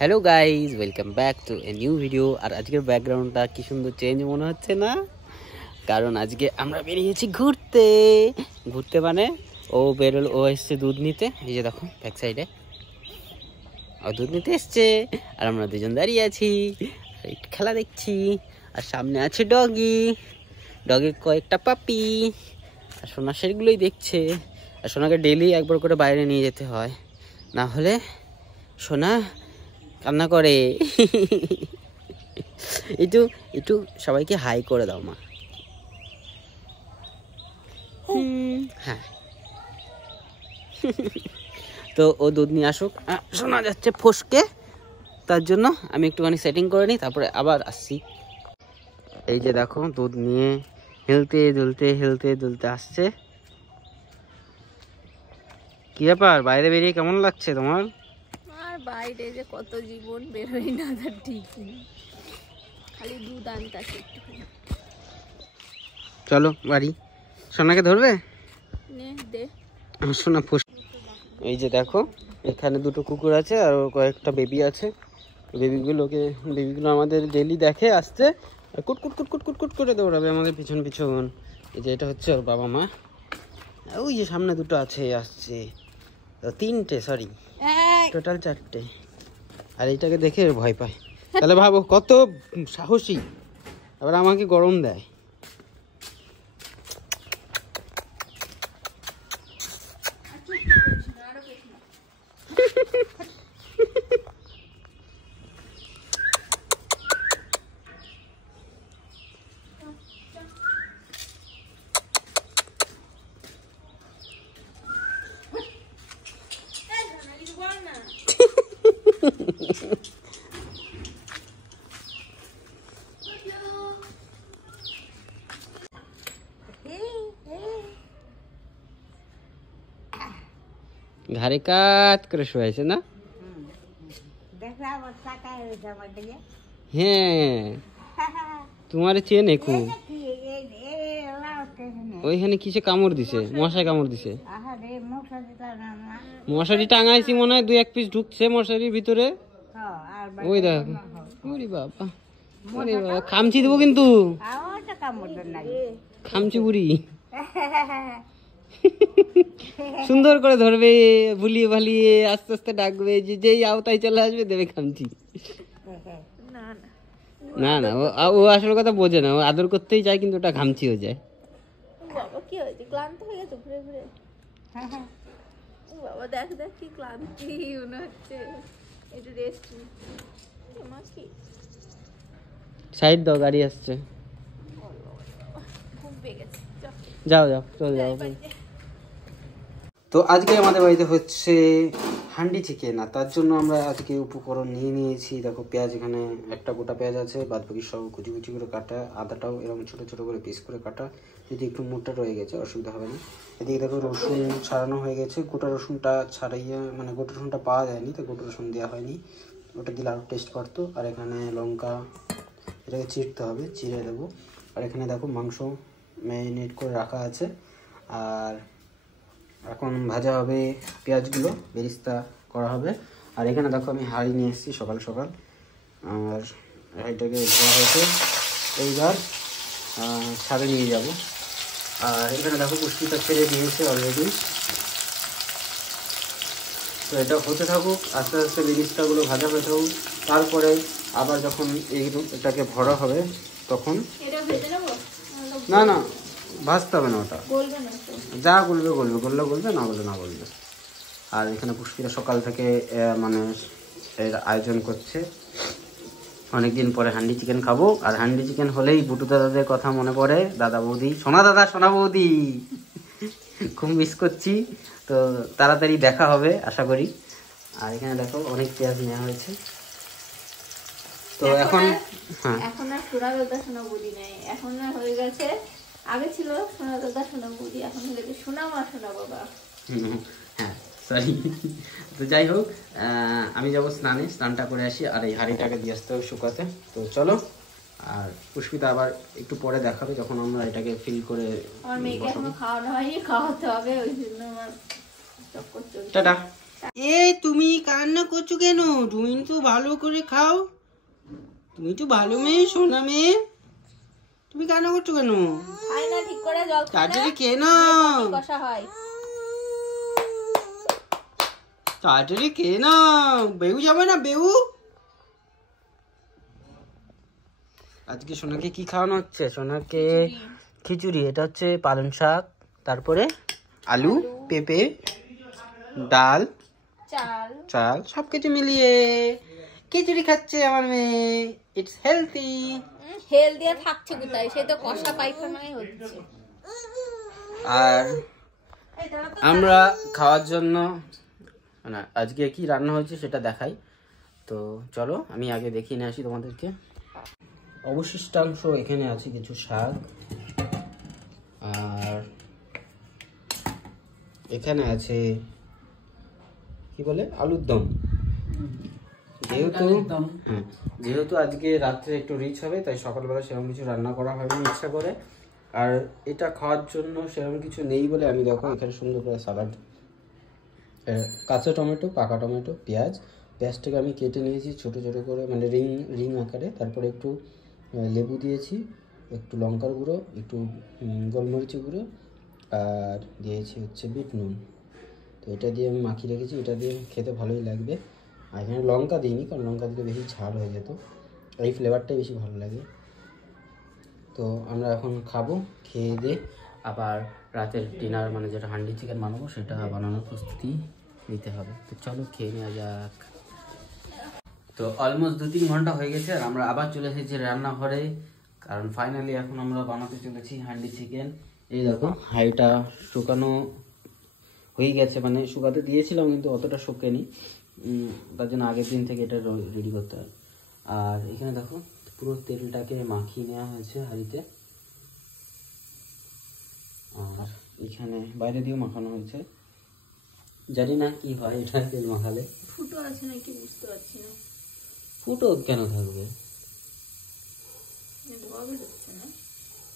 Hello guys, welcome back to a new video. আর আজকের ব্যাকগ্রাউন্ডটা কি সুন্দর চেঞ্জ মনে হচ্ছে না? কারণ আজকে আমরা বেরিয়েছি ঘুরতে। মানে ও এসছে দুধ নিতে। এই যে দেখো ব্যাক সাইডে ও দুধ নিতে এসছে, আর আমরা দুজন দাঁড়িয়ে আছি, খেলা দেখছি। আর সামনে আছে ডগির কয়েকটা পাপি, আর সোনা সেগুলোই দেখছে। আর সোনাকে ডেলি একবার করে বাইরে নিয়ে যেতে হয়, না হলে সোনা কান্না করে। একটু একটু সবাইকে হাই করে দাও মা। হ্যাঁ, তো ও দুধ নিয়ে আসুক। শোনা যাচ্ছে ফসকে, তার জন্য আমি একটুখানি সেটিং করে নিই, তারপরে আবার আসছি। এই যে দেখো দুধ নিয়ে হেলতে দুলতে আসছে। কি ব্যাপার, বাইরে বেরিয়ে কেমন লাগছে তোমার? আর বাইরে যে কত জীবন বেরোই না, তার ঠিক নেই, খালি দুধ আনতাছে। চলো বাড়ি। সোনাকে ধরবে? নে দে। সোনা ফুস। এই যে দেখো এখানে দুটো কুকুর আছে আর কয়েকটা বেবি আছে। বেবিগুলো আমাদের ডেলি দেখে আসছে, আর কুট কুট কুট কুট কুট কুট করে দৌড়াবে আমাদের পিছন। এই যে এটা হচ্ছে ওর বাবা মা। ওই যে সামনে দুটো আছে, আসছে তিনটে, সরি টোটাল চারটে। আর এইটাকে দেখে ভয় পায়। তাহলে ভাবো কত সাহসী, আবার আমাকে গরম দেয়। ঘাড়ে কাত করে শোয়াইছে না? হ্যাঁ, তোমার চেনে খুব। ওইখানে কিসে কামড় দিছে? মশায় কামড় দিছে। মশারি টাঙাইছি মনে হয়, 2-1 পিস ঢুকছে মশারির ভিতরে। ওই দেখো, ওরে বাবা, ওরে বাবা, খামচি দেবো কিন্তু, খামচি বুড়ি। সুন্দর করে ধরবে, ভুলিয়ে ভালিয়ে আস্তে আস্তে ডাকবে, যেই আওতায় চলে আসবে দেবে খামচি। না না, ও আসল কথা বোঝে না, ও আদর করতেই চায়, কিন্তু ওটা খামচি হয়ে যায়। বাবা কি হয়েছে, ক্লান্ত হয়ে গেছে ঘুরে ঘুরে? বাবা দেখ দেখ কি ক্লান্তি মনে হচ্ছে, একটু রেস্ট নি। সাইড দাও, গাড়ি আসছে। ঘুম পেয়ে গেছে, যাও চলে যাও। তো আজকে আমাদের বাড়িতে হচ্ছে হান্ডি চিকেন, আর তার জন্য আমরা আজকে উপকরণ নিয়ে নিয়েছি। দেখো পেঁয়াজ, এখানে একটা গোটা পেঁয়াজ আছে, বাদ বাকি সব কুচি কুচি করে কাটা। আদাটাও এরকম ছোট ছোট করে পিস করে কাটা, যদি একটু মোটা রয়ে গেছে অসুবিধা হবে না। এদিকে দেখো রসুন ছাড়ানো হয়ে গেছে। গোটা রসুনটা ছাড়াইয়ে, মানে গোটা রসুনটা পাওয়া যায়নি, তো গোটা রসুন দেওয়া হয়নি, ওটা দিলে আরও টেস্ট করতো। আর এখানে লঙ্কা, এটাকে চিড়তে হবে, চিড়ে দেবো। আর এখানে দেখো মাংস ম্যারিনেট করে রাখা আছে। আর এখন ভাজা হবে পেঁয়াজগুলো, বেরিস্তা করা হবে। আর এখানে দেখো আমি হাঁড়ি নিয়ে এসেছি সকাল সকাল, আর হাঁড়িটাকে ধোয়া হয়েছে, এইবার ছাদে নিয়ে যাব। আর এখানে দেখো পুষ্টিটা ছেড়ে দিয়েছে অলরেডি। তো এটা হতে থাকুক, আস্তে আস্তে বেরিস্তাগুলো ভাজা হয়ে থাকুক। তারপরে আবার যখন এটাকে ভরা হবে তখন, না না ভাজতে হবে না, ওটা যা গলবে, গললে না গলবে। আর এখানে পুষ্পিতা সকাল থেকে মানে এর আয়োজন করছে। অনেকদিন পরে হান্ডি চিকেন খাবো, আর হান্ডি চিকেন হলেই বুটু দাদাদের কথা মনে পড়ে। দাদা বৌদি, সোনা বৌদি খুব মিস করছি। তো তাড়াতাড়ি দেখা হবে আশা করি। আর এখানে দেখো অনেক পেঁয়াজ নেওয়া হয়েছে। তো এখন আর সোনা দাদা সোনা বৌদি নেই, এখন হয়ে গেছে, আগে ছিল সোনা দাদা সোনা বৌদি, এখন হয়ে গেছে সোনা মা সোনা বাবা। হ্যাঁ সরি। তো যাই হোক, আমি যাবো স্নানটা করে আসি, আর এই হাঁড়িটাকে দিয়ে আসতে হবে শুকাতে। তো চলো, আর পুষ্পিতা আবার একটু পরে দেখাবে যখন আমরা এটাকে ফিল করে। আমার মেয়েকে এখনো খাওয়ানো হয়নি, খাওয়াতে হবে, ওই জন্য আমার টাটা। এই তুমি কান্না করছো কেন? তুমি তো ভালো করে খাও, তুমি তো ভালো মেয়ে, সোনা মেয়ে, তুমি কান্না করছো কেন? খাই না ঠিক করে, জল খাই না, তাড়াতাড়ি খেয়ে নাও, কষা হয়। তাড়াতাড়ি খেয়ে নাও, বেউ যাবে না বেউ? আজকে সোনাকে কি খাওয়ানো হচ্ছে? সোনাকে খিচুড়ি, এটা হচ্ছে পালং শাক, তারপরে আলু, পেঁপে, ডাল, চাল চাল, সবকিছু মিলিয়ে খিচুড়ি খাচ্ছে আমার মেয়ে। It's healthy. হেল দিয়ে থাকছে কোথায়, সে তো কষা পায়খানাই হচ্ছে। আর আমরা খাওয়ার জন্য না, আজকে কি রান্না হয়েছে সেটা দেখাই। তো চলো আমি আগে দেখিয়ে নিয়ে আসি তোমাদেরকে। অবশিষ্টাংশ এখানে আছে কিছু শাক, আর এখানে আছে কি বলে আলুর দম। যেহেতু আজকে রাত্রে একটু রিচ হবে, তাই সকালবেলা সেরকম কিছু রান্না করা হয়নি ইচ্ছা করে। আর এটা খাওয়ার জন্য সেরকম কিছু নেই বলে আমি দেখো এখানে সুন্দর করে সালাড, কাঁচা টমেটো, পাকা টমেটো, পেঁয়াজটাকে আমি কেটে নিয়েছি ছোট ছোট করে, মানে রিং আকারে। তারপরে একটু লেবু দিয়েছি, একটু লঙ্কার গুঁড়ো, একটু গোলমরিচের গুঁড়ো, আর দিয়েছি হচ্ছে বিট নুন। তো এটা দিয়ে আমি মাখিয়ে রেখেছি, এটা দিয়ে খেতে ভালোই লাগবে। আর এখানে লঙ্কা দিইনি, কারণ লঙ্কা দিলে বেশি ঝাল হয়ে যেত, এই ফ্লেভারটাই বেশি ভালো লাগে। তো আমরা এখন খাবো, খেয়ে দিয়ে আবার রাতের ডিনার মানে যেটা হান্ডি চিকেন বানাবো সেটা বানানোর প্রস্তুতি নিতে হবে। তো চলো খেয়ে নেওয়া যাক। তো অলমোস্ট 2-3 ঘন্টা হয়ে গেছে, আর আমরা আবার চলে এসেছি রান্নাঘরে, কারণ ফাইনালি এখন আমরা বানাতে চলেছি হান্ডি চিকেন। এই দেখো হাঁড়িটা শুকানো হয়ে গেছে, মানে শুকাতে দিয়েছিলাম কিন্তু অতটা শুকেনি, তার জন্য আগের দিন থেকে এটা রেডি করতে হয়। আর এখানে দেখো পুরো তেলটাকে মাখিয়ে নেওয়া হয়েছে হাঁড়িতে, আর এখানে বাইরে দিয়েও মাখানো হয়েছে। জানি না কি হয় এটা তেল মাখালে। ফুটো আছে নাকি বুঝতে পারছি না। ফুটো কেন থাকবে?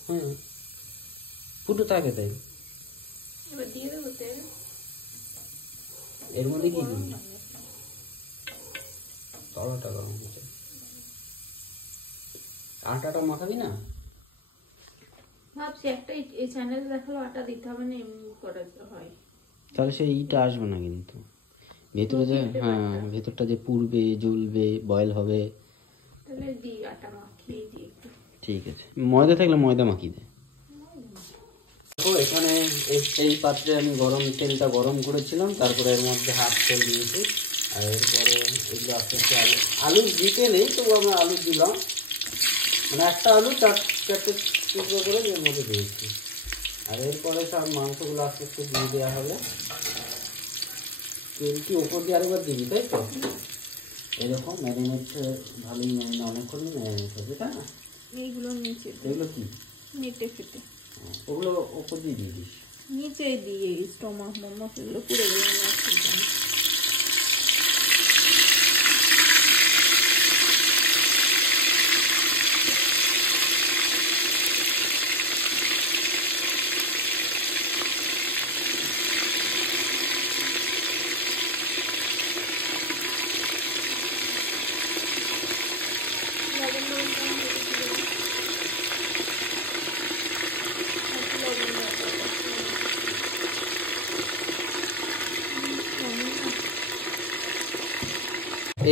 হ্যাঁ ফুটো থাকে, তাই এবার দিয়ে দেবো তেল। এর মধ্যে কি দিবি? তলাটা গরম হচ্ছে, আটাটা মাখাবি না? ভাবছি একটা এই চ্যানেল দেখালো আটা দিতে হবে না, এমনি করে হয়। তাহলে সেই ইটা আসবে না কিন্তু ভেতরে যে, হ্যাঁ ভেতরটা যে পুড়বে, জ্বলবে, বয়েল হবে। তাহলে দিই আটা মাখিয়ে দিই একটু। ঠিক আছে, ময়দা থাকলে ময়দা মাখিয়ে দে। এখানে এই পাত্রে আমি তেলটা গরম করেছিলাম, তারপরে এর মধ্যে হাফ তেল দিয়েছি, আর এরপরে এগুলো আস্তে আস্তে আলু দিতে নেই, তবু আমরা আলু দিলাম, মানে একটা আলু 4-4টে টুকরো করে এর মধ্যে দিয়েছি। আর এরপরে সব মাংসগুলো আস্তে আস্তে দিয়ে দেওয়া হবে। তেলটি ওপর দিয়ে আরেকবার দিবি, তাই তো? এরকম ম্যারিনেট ভালোই, অনেকক্ষণই ম্যারিনেট হবে, তাই না? এইগুলো নিচে, এগুলো কি নেটে ফেটে ওগুলো ওপর দিয়ে দিয়ে দিস। নিচে দিয়ে স্টোমাক মোমোস এগুলো পুরো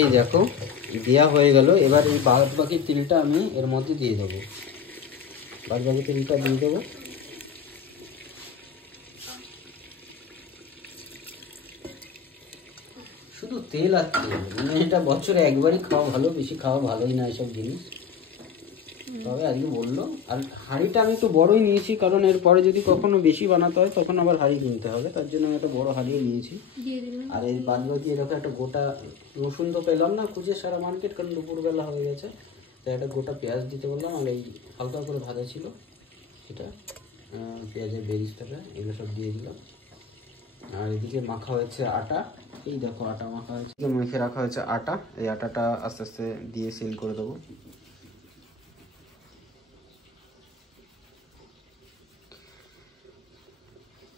এই দেখো দেওয়া হয়ে গেল। এবার এই বাদ বাকি তেলটা আমি এর মধ্যে দিয়ে দেবো, বাদ বাকি তেলটা দিয়ে দেবো। শুধু তেল আর তেল, মানে এটা বছরে একবারই খাওয়া ভালো, বেশি খাওয়া ভালোই না এসব জিনিস। তবে আজকে বললো, আর হাঁড়িটা আমি একটু বড়ই নিয়েছি, কারণ এরপরে যদি কখনো বেশি বানাতে হয় তখন আবার হাঁড়ি কিনতে হবে, তার জন্য আমি একটা বড় হাঁড়ি নিয়েছি। আর এই বাদ বাকি এরকম একটা গোটা রসুন তো পেলাম না খুঁজে সারা মার্কেট, কারণ দুপুরবেলা হয়ে গেছে, তাই একটা গোটা পেঁয়াজ দিতে বললাম। আর এই হালকা করে ভাজা ছিল সেটা, পেঁয়াজের বেরিস্তাটা, এগুলো সব দিয়ে দিলাম। আর এদিকে মাখা হয়েছে আটা, এই দেখো আটা মাখা হয়েছে, মেখে রাখা হয়েছে আটা। এই আটাটা আস্তে আস্তে দিয়ে সিল করে দেবো।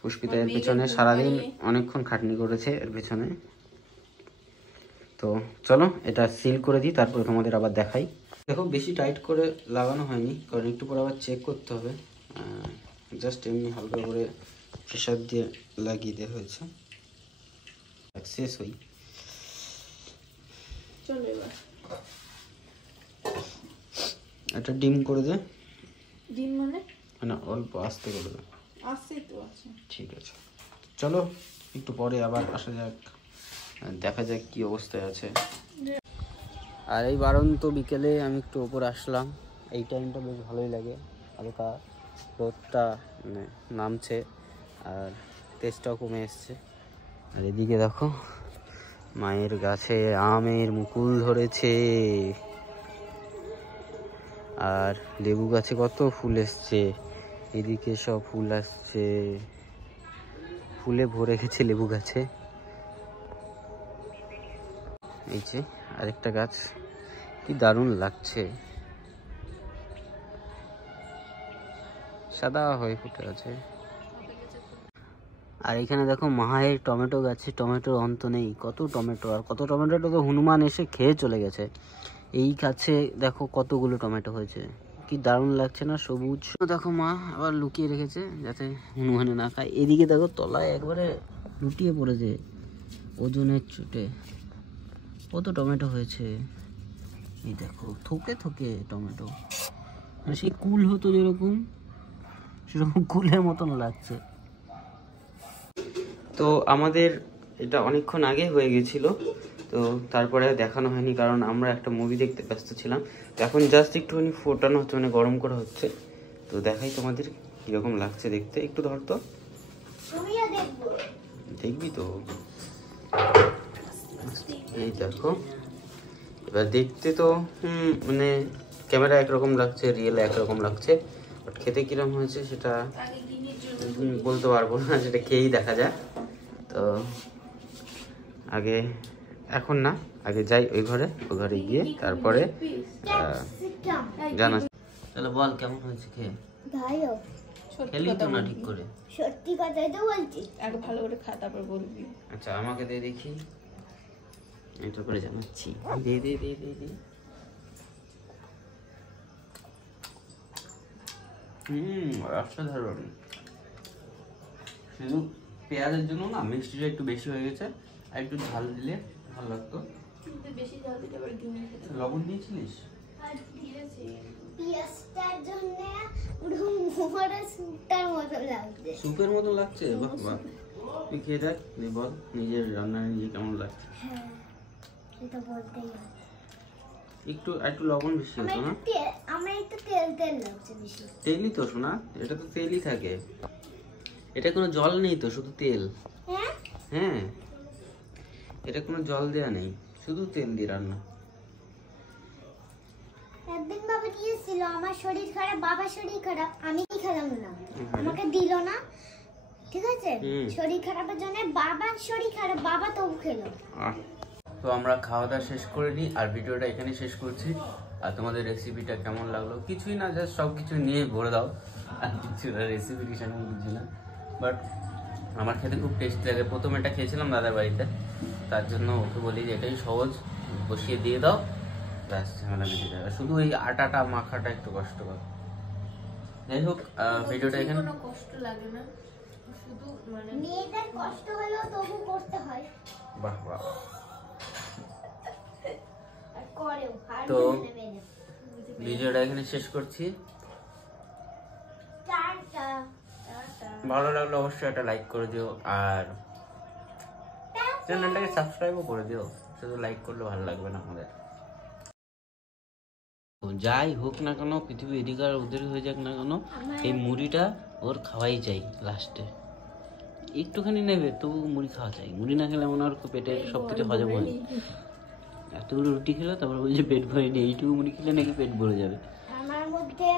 পুষ্পিতা এর পেছনে সারাদিন অনেকক্ষণ খাটনি করেছে এর পেছনে। তো চলো এটা সিল করে দিই, তারপরে তোমাদের আবার দেখাই। দেখো বেশি টাইট করে লাগানো হয়নি, কারণ একটু পরে আবার চেক করতে হবে। জাস্ট এমনি হালকা করে প্রেশার দিয়ে লাগিয়ে দেওয়া হয়েছে। শেষ হই এটা ডিম করে দে। ডিম মানে অল্প আস্তে করে দে। আস্তে তো আছে, ঠিক আছে চলো একটু পরে আবার আসা যাক, দেখা যাক কি অবস্থায় আছে। আর এই বারন্ত বিকেলে আমি একটু ওপরে আসলাম, এই টাইমটা বেশ ভালোই লাগে, হালকা রোদটা মানে নামছে আর তেজটাও কমে এসছে। আর এদিকে দেখো মায়ের গাছে আমের মুকুল ধরেছে, আর লেবু গাছে কত ফুল এসছে, এদিকে সব ফুল আসছে, ফুলে ভরে গেছে লেবু গাছে। এই যে আরেকটা গাছ, কি দারুণ লাগছে, সাদা হয়ে ফুটে আছে। আর এখানে দেখো মায়ের টমেটো গাছে টমেটোর অন্ত নেই, কত টমেটো, আর কত টমেটোটা তো হনুমান এসে খেয়ে চলে গেছে। এই গাছে দেখো কতগুলো টমেটো হয়েছে, কি দারুণ লাগছে না, সবুজ। দেখো মা আবার লুকিয়ে রেখেছে যাতে হনুমানে না খায়। এদিকে দেখো তলায় একবারে লুটিয়ে পড়েছে ওজনের চোটে, কত টমেটো হয়েছে। এই দেখো থোকে থোকে টমেটো, সেই কুল হতো যেরকম সেরকম কুলের মতন লাগছে। তো আমাদের এটা অনেকক্ষণ আগে হয়ে গেছিল, তো তারপরে দেখানো হয়নি কারণ আমরা একটা মুভি দেখতে ব্যস্ত ছিলাম। তো এখন জাস্ট একটুখানি ফোটানো হচ্ছে, মানে গরম করা হচ্ছে। তো দেখাই তোমাদের কিরকম লাগছে দেখতে, একটু ধর তো, দেখবি তো। এই দেখো এবার দেখতে তো মানে ক্যামেরা একরকম লাগছে, রিয়েল একরকম লাগছে, বাট খেতে কিরকম হয়েছে সেটা বলতে পারবো না, সেটা খেয়েই দেখা যায়। তো আগে এখন না, আগে যাই ওই ঘরে গিয়ে তারপরে জানা। তাহলে বল কেমন হয়েছে খেয়ে? খেলি তো না ঠিক করে? সত্যি কথাই তো বলছি, আগে ভালো করে খা তারপর বলবি। আচ্ছা আমাকে দে দেখি, এটা করে জানাচ্ছি। দে দে দে দে দে। অসাধারণ। শুধু পেঁয়াজের জন্য না মিষ্টিটা একটু বেশি হয়ে গেছে, আর একটু ঝাল দিলে ভালো লাগতো। বেশি ঝাল দিলে আবার লবণ দিয়েছিলিস? পেঁয়াজটার জন্য পুরো মোহরা সুপটার মতো লাগছে। সুপের মতো লাগছে? বাহ বাহ, তুই খেয়ে দেখ, বল নিজের রান্না নিজে কেমন লাগছে। হ্যাঁ এটা বলতেই হবে, একটু লবণ বেশি হতো না? আমার একটু তেল তেল লাগছে বেশি। তেলই তো শোনা, এটা তো তেলই থাকে, এটা কোনো জল নেই তো, শুধু তেল। হ্যাঁ এটা কোনো জল দেয়া নেই, শুধু তেল দিয়ে রান্না। একদিন বাবা দিয়েছিল, আমার শরীর খারাপ, বাবার শরীর খারাপ, আমি খেলাম না, আমাকে দিল না, ঠিক আছে? শরীর খারাপের জন্য বাবার শরীর খারাপ, বাবা তবু খেলো। তো আমরা খাওয়া দাওয়া শেষ করে নিই আর ভিডিওটা এখানে শেষ করছি। আর তোমাদের রেসিপিটা কেমন লাগলো, কিছুই না, জাস্ট সব কিছু নিয়ে ভরে দাও, আর কিছু না, রেসিপি সেরকম কিছু না, বাট আমার খেতে খুব টেস্টি লাগে। প্রথমে এটা খেয়েছিলাম দাদার বাড়িতে, তার জন্য ওকে বলি যে এটাই সহজ, বসিয়ে দিয়ে দাও, ব্যাস ঝামেলা মিটে যাবে। শুধু এই আটাটা মাখাটা একটু কষ্টকর। যাই হোক ভিডিওটা এখানে, কোনো কষ্ট লাগে না, শুধু মানে মেয়েদের কষ্ট হলেও তবু করতে হয়। বাহ বাহ। আর করেও, তো ভিডিওটা এখানে শেষ করছি। টাটা। ভালো লাগলে অবশ্যই একটা লাইক করে দিও, আর চ্যানেলটাকে সাবস্ক্রাইবও করে দিও, শুধু লাইক করলে ভালো লাগবে না আমাদের। যাই হোক না কেন, পৃথিবী এদিকে আর ওদের হয়ে যাক না কেন, এই মুড়িটা ওর খাওয়াই চাই লাস্টে। একটুখানি নেবে তবু মুড়ি খাওয়া চাই, মুড়ি না খেলে মনে হয় পেটের সব কিছু হজম হয়। এতগুলো রুটি খেলো তারপর ওই যে পেট ভরে নি, এইটুকু মুড়ি খেলে নাকি পেট ভরে যাবে। আমার মধ্যে